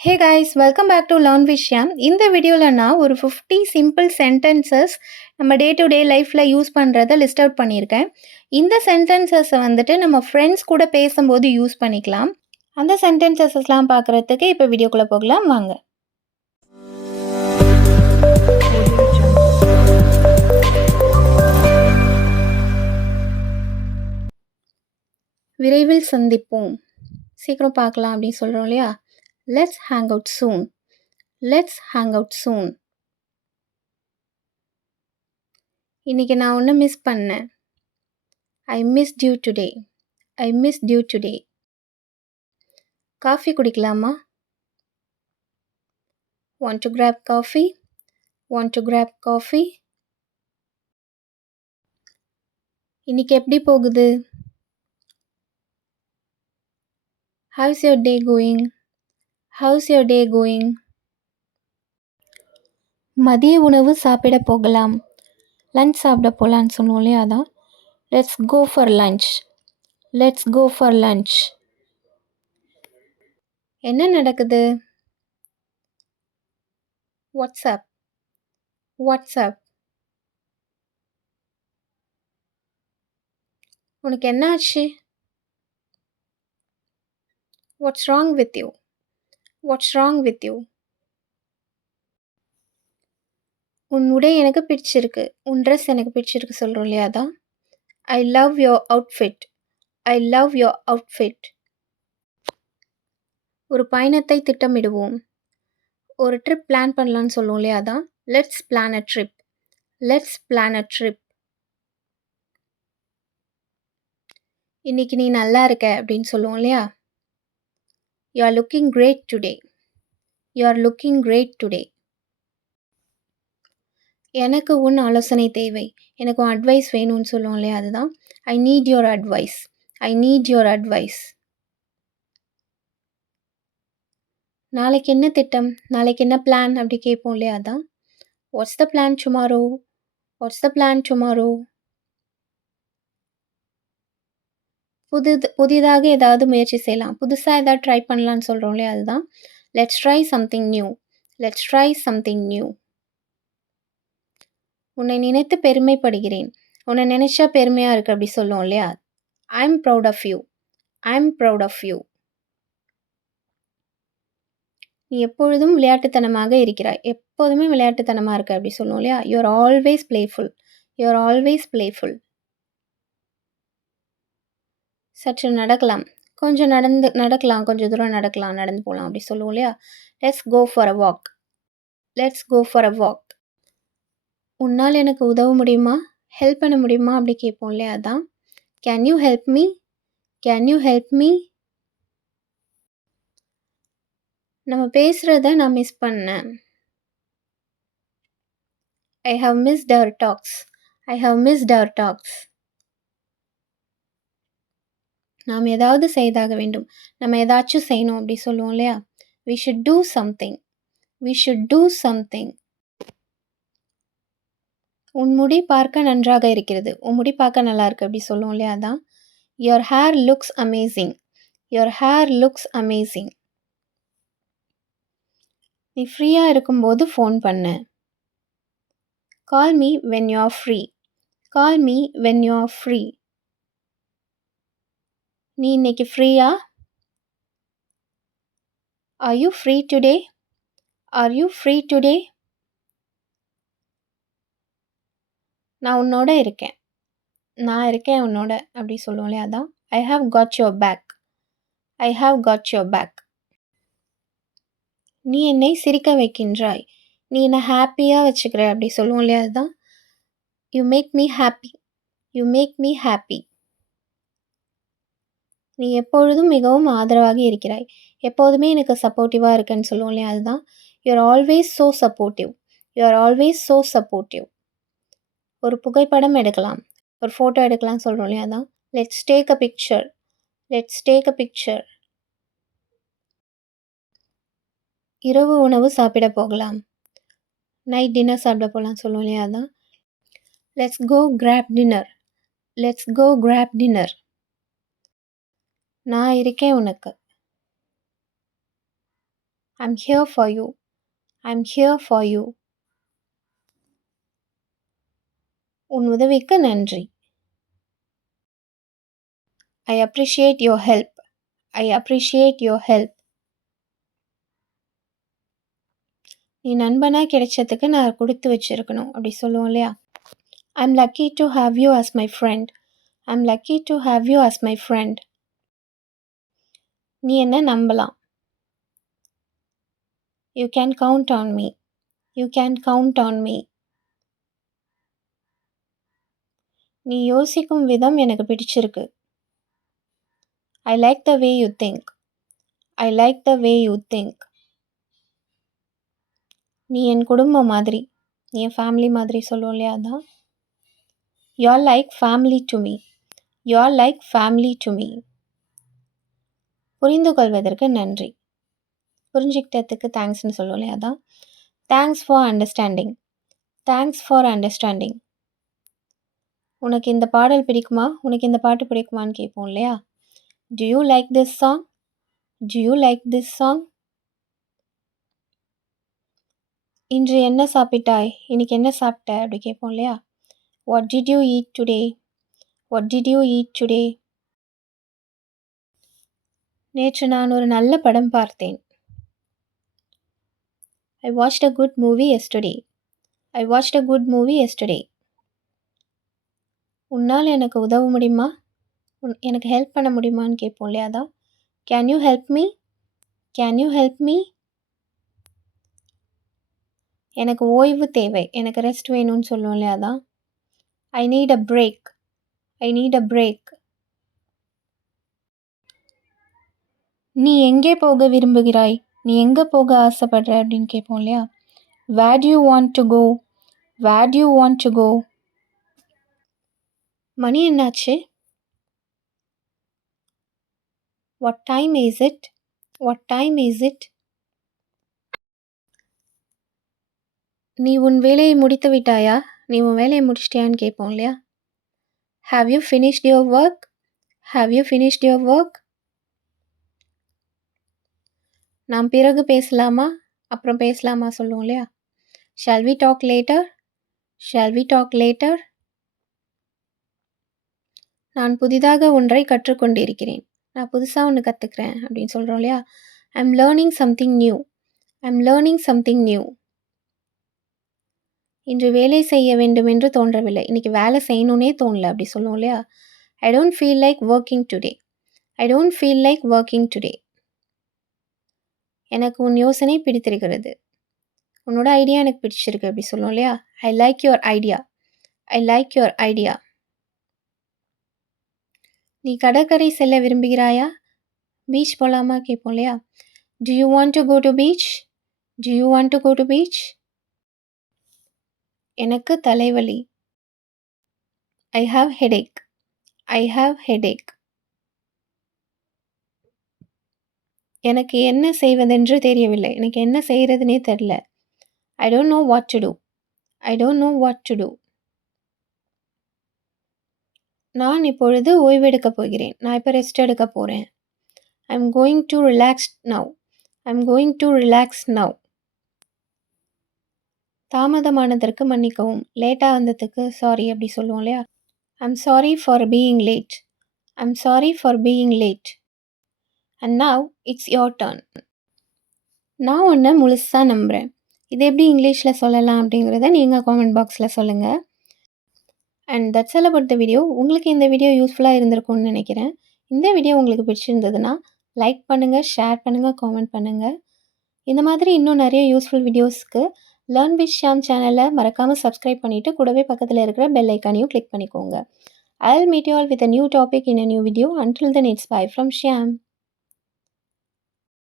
Hey guys, welcome back to learn விஷயம். இந்த வீடியோவில் நான் ஒரு 50 சிம்பிள் சென்டென்சஸ் நம்ம டே டு டே லைஃப்பில் யூஸ் பண்ணுறதை லிஸ்ட் அவுட் பண்ணியிருக்கேன். இந்த சென்டென்சஸை வந்துட்டு நம்ம ஃப்ரெண்ட்ஸ் கூட பேசும்போது யூஸ் பண்ணிக்கலாம். அந்த சென்டென்சஸ்லாம் பார்க்குறதுக்கு இப்போ வீடியோக்குள்ளே போகலாம் வாங்க. விரைவில் சந்திப்போம், சீக்கிரம் பார்க்கலாம் அப்படின்னு சொல்கிறோம் இல்லையா? Let's hang out soon. Let's hang out soon. இன்றைக்கி நான் ஒன்று மிஸ் பண்ணேன். I missed you today. I missed you today. Coffee குடிக்கலாமா? Want to grab coffee? Want to grab coffee? இன்னைக்கு எப்படி போகுது? How's your day going? How's your day going? மதிய உணவு சாப்பிட போகலாம். லஞ்ச் சாப்பிட போகலான்னு சொன்னோம் இல்லையா? அதான் let's go for lunch. Let's go for lunch. என்ன நடக்குது? வாட்ஸ்அப். வாட்ஸ்அப். உனக்கு என்ன ஆச்சு? What's wrong with you? What's wrong with you? உன் உடை எனக்கு பிடிச்சிருக்கு. உன் ட்ரெஸ் எனக்கு பிடிச்சிருக்கு சொல்கிறோம் இல்லையா? அதான் I love your outfit. I love your outfit. ஒரு பயணத்தை திட்டமிடுவோம். ஒரு ட்ரிப் பிளான் பண்ணலான்னு சொல்லுவோம் இல்லையா? அதான் let's plan a trip. Let's plan a trip. இன்னைக்கு நீ நல்லா இருக்க அப்படின்னு சொல்லுவோம் இல்லையா? You are looking great today. You are looking great today. எனக்கு உன் ஆலோசனை தேவை. எனக்கு உன் அட்வைஸ் வேணும்னு சொல்லுவோம் இல்லையா? அதுதான் I need your advice. I need your advice. நாளைக்கு என்ன திட்டம்? நாளைக்கு என்ன பிளான் அப்படி கேட்போம் இல்லையா? அதான் what's the plan tomorrow? What's the plan tomorrow? புதிதாக ஏதாவது முயற்சி செய்யலாம். புதுசாக ஏதாவது ட்ரை பண்ணலான்னு சொல்கிறோம் இல்லையா? அதுதான் let's try something new. Let's try something new. உன்னை நினைத்து பெருமைப்படுகிறேன். உன்னை நினைச்சா பெருமையாக இருக்குது அப்படி சொல்லுவோம் இல்லையா? I am proud of you. I am proud of you. நீ எப்பொழுதும் விளையாட்டுத்தனமாக இருக்கிறாய். எப்போதுமே விளையாட்டுத்தனமாக இருக்க அப்படி சொல்லுவோம் இல்லையா? You are always playful. You are always playful. சற்று நடக்கலாம். கொஞ்சம் நடக்கலாம். கொஞ்சம் தூரம் நடக்கலாம். நடந்து போகலாம் அப்படி சொல்லுவோம் இல்லையா? Let's go for a walk. Let's go for a walk. உன்னால் எனக்கு உதவ முடியுமா? ஹெல்ப் பண்ண முடியுமா அப்படி கேட்போம் இல்லையா? அதான் can you help me? Can you help me? நம்ம பேசுகிறத நான் மிஸ் பண்ணேன். I have missed our talks. I have missed our talks. நாம் ஏதாவது செய்தாக வேண்டும். நம்ம ஏதாச்சும் செய்யணும் அப்படி சொல்லுவோம் இல்லையா? We should do something. We should do something. உன் முடி பார்க்க நன்றாக இருக்கிறது. உன் முடி பார்க்க நல்லா இருக்கு அப்படி சொல்லுவோம் இல்லையா? அதான் your hair looks amazing. Your hair looks amazing. நீ ஃப்ரீயாக இருக்கும்போது ஃபோன் பண்ணு. Call me when you are free. Call me when you are free. நீ இன்னைக்கு ஃப்ரீயா? Are you free today? Are you free today? நான் உன்னோட இருக்கேன். நான் இருக்கேன் உன்னோட அப்படி சொல்லுவோம் இல்லையா? அதான் I have got your back. I have got your back. நீ என்னை சிரிக்க வைக்கின்றாய். நீ என்னை ஹாப்பியாக வச்சுக்கிற அப்படி சொல்லுவோம் இல்லையா? அதுதான் you make me happy. You make me happy. நீ எப்பொழுதும் மிகவும் ஆதரவாக இருக்கிறாய். எப்போதுமே எனக்கு சப்போர்ட்டிவாக இருக்குன்னு சொல்லுவோம் இல்லையா? அதுதான் you are always so supportive. You are always so supportive. ஒரு புகைப்படம் எடுக்கலாம். ஒரு ஃபோட்டோ எடுக்கலாம்னு சொல்கிறோம் இல்லையா? அதான் let's take a picture. Let's take a picture. இரவு உணவு சாப்பிட போகலாம். நைட் டின்னர் சாப்பிட போகலான்னு சொல்லுவோம் இல்லையா? அதான் let's go grab dinner. Let's go grab dinner. நான் இருக்கேன் உனக்கு. I'm here for you. I'm here for you. உன் உதவிக்கு நன்றி. I appreciate your help. I appreciate your help. நீ நண்பனா கிடைச்சதுக்கு நான் கொடுத்து வச்சிருக்கணும் அப்படி சொல்லுவோம் இல்லையா? I'm lucky to have you as my friend. I'm lucky to have you as my friend. நீ என்ன நம்பலாம். You can count on me. You can count on me. நீ யோசிக்கும் விதம் எனக்கு பிடிச்சிருக்கு. I like the way you think. I like the way you think. நீ என் குடும்பம் மாதிரி. நீ என் ஃபேமிலி மாதிரி சொல்லுவோம் இல்லையா அதான். You're like family to me. You're like family to me. புரிந்து கொள்வதற்கு நன்றி. புரிஞ்சுக்கிட்டதுக்கு தேங்க்ஸ்னு சொல்லுவோம் இல்லையா அதான். Thanks for understanding. Thanks for understanding. உனக்கு இந்த பாடல் பிடிக்குமா? உனக்கு இந்த பாட்டு பிடிக்குமான்னு கேட்போம் இல்லையா? Do you like this song? Do you like this song? இன்று என்ன சாப்பிட்டாய்? இன்னைக்கு என்ன சாப்பிட்ட? அப்படி கேட்போம் இல்லையா? What did you eat today? What did you eat today? நேற்று நான் ஒரு நல்ல படம் பார்த்தேன். I watched a good movie yesterday. I watched a good movie yesterday. உன்னால் எனக்கு உதவ முடியுமா? எனக்கு ஹெல்ப் பண்ண முடியுமான்னு கேட்போம் இல்லையா அதான். Can you help me? Can you help me? எனக்கு ஓய்வு தேவை. எனக்கு ரெஸ்ட் வேணும்னு சொல்லுவோம் இல்லையா அதான். I need a break. I need a break. நீ எங்கே போக விரும்புகிறாய்? நீ எங்கே போக ஆசைப்படுற அப்படின்னு கேட்போம் இல்லையா? Where do you want to go? Where do you want to go? மணி என்னாச்சு? What time is it? What time is it? நீ உன் வேலையை முடித்து விட்டாயா? நீ உன் வேலையை முடிச்சிட்டியான்னு கேட்போம் இல்லையா? Have you finished your work? Have you finished your work? நாம் பிறகு பேசலாமா? அப்புறம் பேசலாமா சொல்லுவோம் இல்லையா? Shall we talk later? Shall we talk later? நான் புதிதாக ஒன்றை கற்றுக்கொண்டிருக்கிறேன். நான் புதுசாக ஒன்று கற்றுக்கிறேன் அப்படின்னு சொல்கிறோம் இல்லையா? I'm learning something new. I'm learning something new. இன்று வேலை செய்ய வேண்டும் என்று தோன்றவில்லை. இன்னைக்கு வேலை செய்யணுன்னே தோணல அப்படி சொல்லுவோம் இல்லையா? I don't feel like working today. I don't feel like working today. எனக்கு உன் யோசனை பிடித்திருக்கிறது. உன்னோட ஐடியா எனக்கு பிடிச்சிருக்கு அப்படி சொல்லுவோம் இல்லையா? I like your idea. I like your idea. நீ கடற்கரை செல்ல விரும்புகிறாயா? பீச் போகலாமா கேட்போம் இல்லையா? Do you want to go to beach? Do you want to go to beach? எனக்கு தலைவலி. I have headache. I have headache. எனக்கு என்ன செய்வதென்று தெரியவில்லை. எனக்கு என்ன செய்கிறதுனே தெரியல. I don't know what to do. I don't know what to do. நான் இப்பொழுது ஓய்வெடுக்கப் போகிறேன். நான் இப்போ ரெஸ்ட் எடுக்க போகிறேன். I'm going to relax now. I'm going to relax now. தாமதமானதற்கு மன்னிக்கவும். லேட்டாக வந்ததுக்கு சாரி அப்படி சொல்லுவோம் இல்லையா? I'm sorry for being late. I'm sorry for being late. And now it's your turn. நான் ஒன்று முழுசாக நம்புகிறேன். இது எப்படி இங்கிலீஷில் சொல்லலாம் அப்படிங்கிறத நீங்கள் காமெண்ட் பாக்ஸில் சொல்லுங்கள். And that's all about the video. உங்களுக்கு இந்த வீடியோ யூஸ்ஃபுல்லாக இருந்திருக்கும்னு நினைக்கிறேன். இந்த வீடியோ உங்களுக்கு பிடிச்சிருந்ததுன்னா லைக் பண்ணுங்கள், ஷேர் பண்ணுங்கள், காமெண்ட் பண்ணுங்கள். இந்த மாதிரி இன்னும் நிறைய யூஸ்ஃபுல் வீடியோஸ்க்கு லேர்ன் வித் ஷியாம் சேனலை மறக்காமல் சப்ஸ்கிரைப் பண்ணிவிட்டு கூடவே பக்கத்தில் இருக்கிற பெல் ஐக்கானையும் கிளிக் பண்ணிக்கோங்க. I'll meet you all with a new topic in a new video. Until then, it's bye from Shyam.